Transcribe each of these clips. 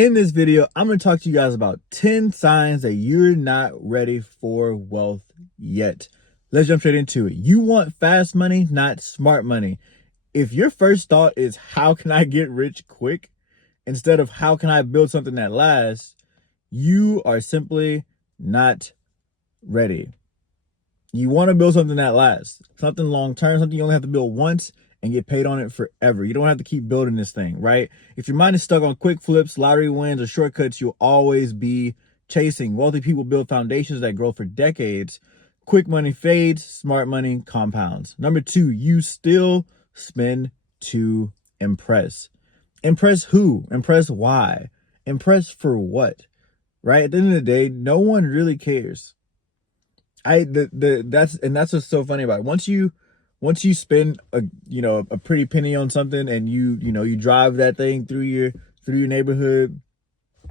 In this video, I'm going to talk to you guys about 10 signs that you're not ready for wealth yet. Let's jump straight into it. You want fast money, not smart money. If your first thought is, how can I get rich quick? Instead of how can I build something that lasts, you are simply not ready. You want to build something that lasts, something long term, something you only have to build once and get paid on it forever. You don't have to keep building this thing, right? If your mind is stuck on quick flips, lottery wins, or shortcuts, you'll always be chasing. Wealthy people build foundations that grow for decades. Quick money fades, smart money compounds. Number 2, you still spend to impress. Impress who? Impress why? Impress for what? Right? At the end of the day, no one really cares. That's what's so funny about it. Once you spend a pretty penny on something and you drive that thing through your neighborhood,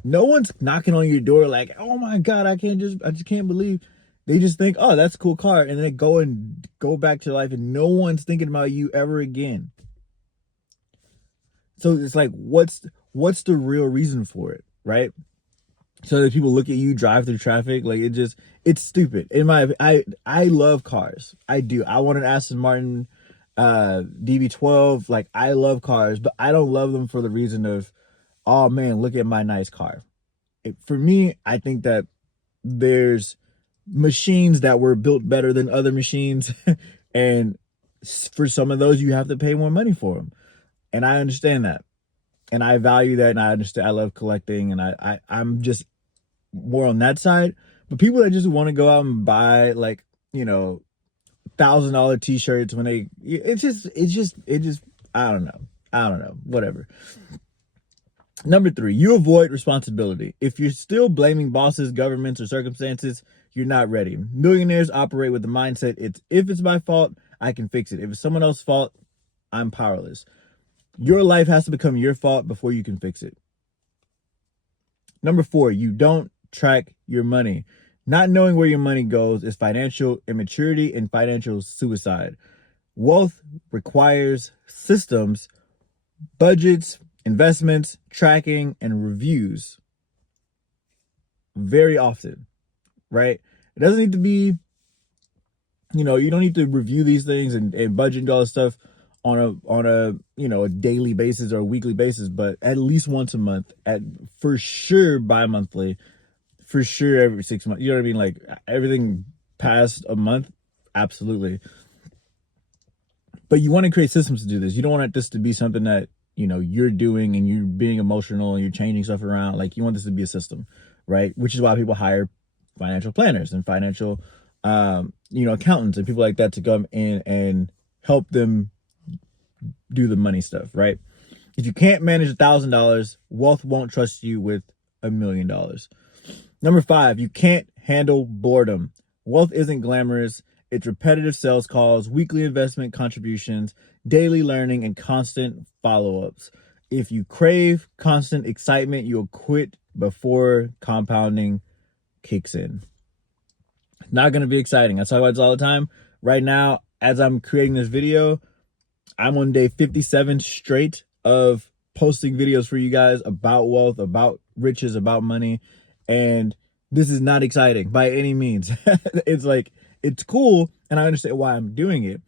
no one's knocking on your door like, oh my God, I just can't believe. They just think, oh, that's a cool car, and then go back to life, and no one's thinking about you ever again. So it's like, what's the real reason for it, right? So that people look at you drive through traffic, like it's stupid. I love cars. I do. I want an Aston Martin DB12. Like, I love cars, but I don't love them for the reason of, oh man, look at my nice car. For me, I think that there's machines that were built better than other machines, and for some of those you have to pay more money for them. And I understand that. And I value that, and I understand. I love collecting, and I'm just more on that side. But people that just want to go out and buy, like, $1,000 t-shirts when it's just I don't know, whatever. Number 3, you avoid responsibility. If you're still blaming bosses, governments, or circumstances, you're not ready. Millionaires operate with the mindset, if it's my fault, I can fix it. If it's someone else's fault, I'm powerless. Your life has to become your fault before you can fix it. Number 4, you don't track your money. Not knowing where your money goes is financial immaturity and financial suicide. Wealth requires systems, budgets, investments, tracking, and reviews very often, right? It doesn't need to be, you don't need to review these things and budget and all this stuff on a daily basis or a weekly basis, but at least once a month, for sure bi-monthly, for sure every 6 months. You know what I mean? Like, everything past a month, absolutely. But you want to create systems to do this. You don't want this to be something that you're doing and you're being emotional and you're changing stuff around. Like, you want this to be a system, right? Which is why people hire financial planners and financial accountants and people like that to come in and help them do the money stuff, right? If you can't manage $1,000, wealth won't trust you with $1 million. Number 5, you can't handle boredom. Wealth isn't glamorous. It's repetitive sales calls, weekly investment contributions, daily learning, and constant follow-ups. If you crave constant excitement, you'll quit before compounding kicks in. It's not going to be exciting. I talk about this all the time. Right now, as I'm creating this video, I'm on day 57 straight of posting videos for you guys about wealth, about riches, about money. And this is not exciting by any means. It's cool, and I understand why I'm doing it.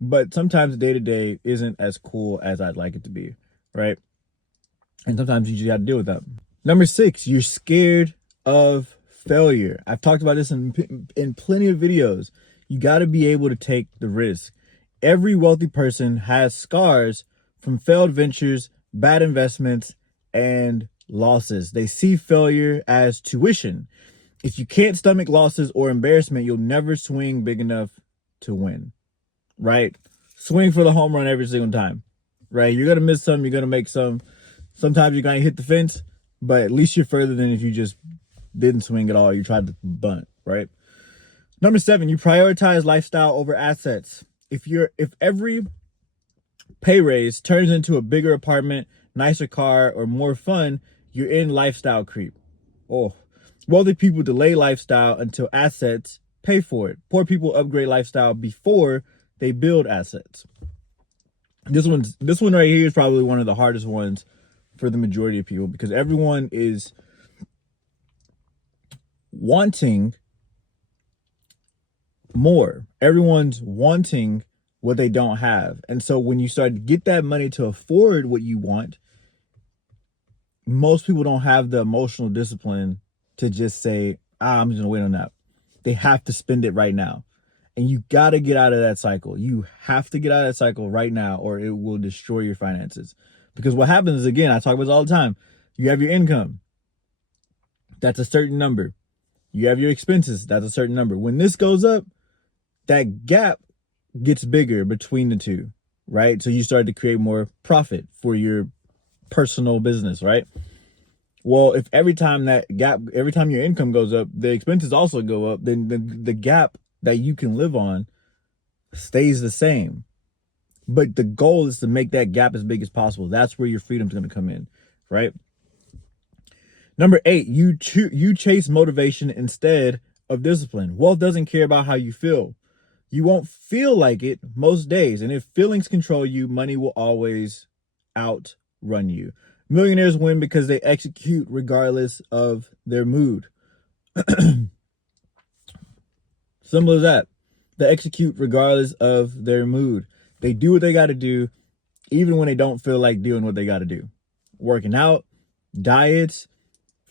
But sometimes day to day isn't as cool as I'd like it to be, right? And sometimes you just got to deal with that. Number 6, you're scared of failure. I've talked about this in plenty of videos. You got to be able to take the risk. Every wealthy person has scars from failed ventures, bad investments, and losses. They see failure as tuition. If you can't stomach losses or embarrassment, you'll never swing big enough to win, right? Swing for the home run every single time, right? You're going to miss some, you're going to make some. Sometimes you're going to hit the fence, but at least you're further than if you just didn't swing at all. You tried to bunt, right? Number 7, you prioritize lifestyle over assets. If every pay raise turns into a bigger apartment, nicer car, or more fun, you're in lifestyle creep. Oh, wealthy people delay lifestyle until assets pay for it. Poor people upgrade lifestyle before they build assets. This one right here is probably one of the hardest ones for the majority of people, because everyone is wanting more. Everyone's wanting what they don't have. And so when you start to get that money to afford what you want, most people don't have the emotional discipline to just say, I'm just gonna wait on that. They have to spend it right now. And you got to get out of that cycle. You have to get out of that cycle right now, or it will destroy your finances. Because what happens is, again, I talk about this all the time. You have your income. That's a certain number. You have your expenses. That's a certain number. When this goes up, that gap gets bigger between the two, right? So you start to create more profit for your personal business, right? Well, if every time your income goes up, the expenses also go up, then the gap that you can live on stays the same. But the goal is to make that gap as big as possible. That's where your freedom's going to come in, right? Number 8, you chase motivation instead of discipline. Wealth doesn't care about how you feel. You won't feel like it most days. And if feelings control you, money will always outrun you. Millionaires win because they execute regardless of their mood. Simple as that. They execute regardless of their mood. They do what they got to do, even when they don't feel like doing what they got to do. Working out, diets,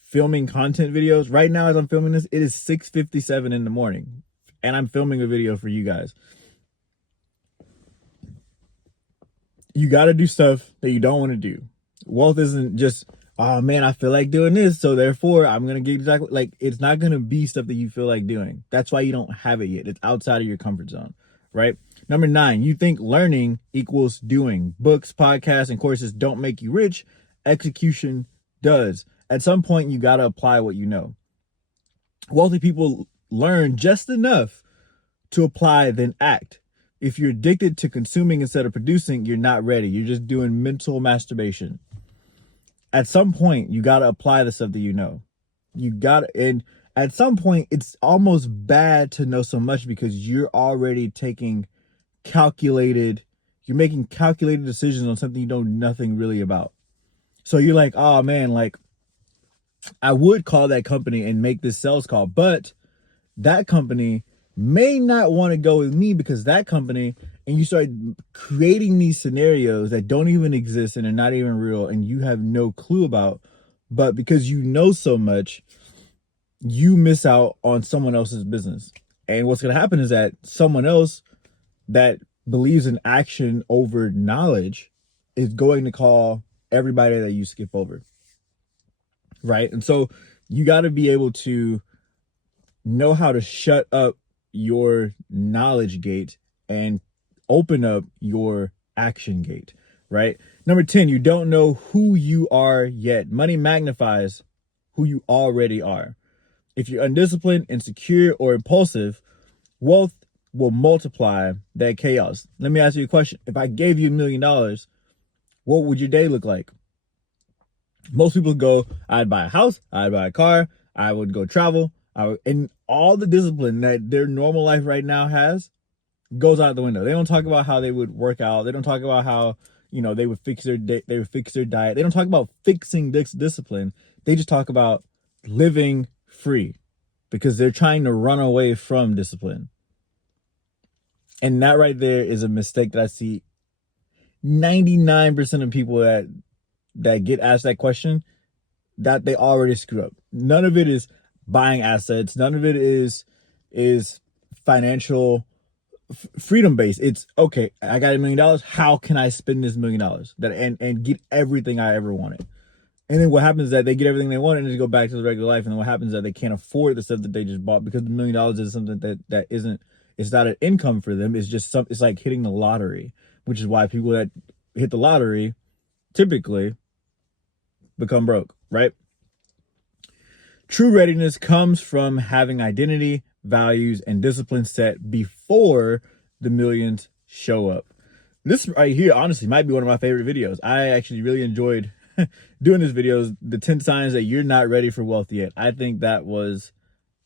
filming content videos. Right now, as I'm filming this, it is 6:57 in the morning, and I'm filming a video for you guys. You got to do stuff that you don't want to do. Wealth isn't just, oh man, I feel like doing this, so therefore I'm going to get exactly, like, it's not going to be stuff that you feel like doing. That's why you don't have it yet. It's outside of your comfort zone, right? Number 9, you think learning equals doing. Books, podcasts, and courses don't make you rich. Execution does. At some point, you got to apply what you know. Wealthy people learn just enough to apply, then act. If you're addicted to consuming instead of producing, you're not ready. You're just doing mental masturbation. At some point, you got to apply the stuff that you know. And at some point, it's almost bad to know so much, because you're already making calculated decisions on something you know nothing really about. So you're like, oh man, like, I would call that company and make this sales call, but that company may not want to go with me because that company, and you start creating these scenarios that don't even exist and are not even real and you have no clue about, but because you know so much, you miss out on someone else's business. And what's going to happen is that someone else that believes in action over knowledge is going to call everybody that you skip over, right? And so you got to be able to know how to shut up your knowledge gate and open up your action gate, right? Number 10, you don't know who you are yet. Money magnifies who you already are. If you're undisciplined, insecure, or impulsive, wealth will multiply that chaos. Let me ask you a question. If I gave you $1 million, what would your day look like? Most people go, I'd buy a house, I'd buy a car, I would go travel, and all the discipline that their normal life right now has goes out the window. They don't talk about how they would work out. They don't talk about how, they would fix their diet. They don't talk about fixing this discipline. They just talk about living free, because they're trying to run away from discipline. And that right there is a mistake that I see 99% of people that get asked that question, that they already screw up. None of it is buying assets. None of it is financial freedom based. It's, okay, I got $1 million. How can I spend this $1 million and get everything I ever wanted? And then what happens is that they get everything they want and they go back to the regular life. And then what happens is that they can't afford the stuff that they just bought, because the $1 million is something that isn't, it's not an income for them. It's just it's like hitting the lottery, which is why people that hit the lottery typically become broke, right? True readiness comes from having identity, values, and discipline set before the millions show up. This right here, honestly, might be one of my favorite videos. I actually really enjoyed doing this video, the 10 signs that you're not ready for wealth yet. I think that was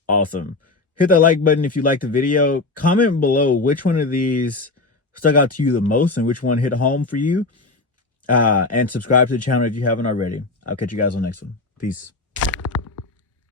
awesome. Hit that like button if you liked the video. Comment below which one of these stuck out to you the most and which one hit home for you. And subscribe to the channel if you haven't already. I'll catch you guys on the next one. Peace.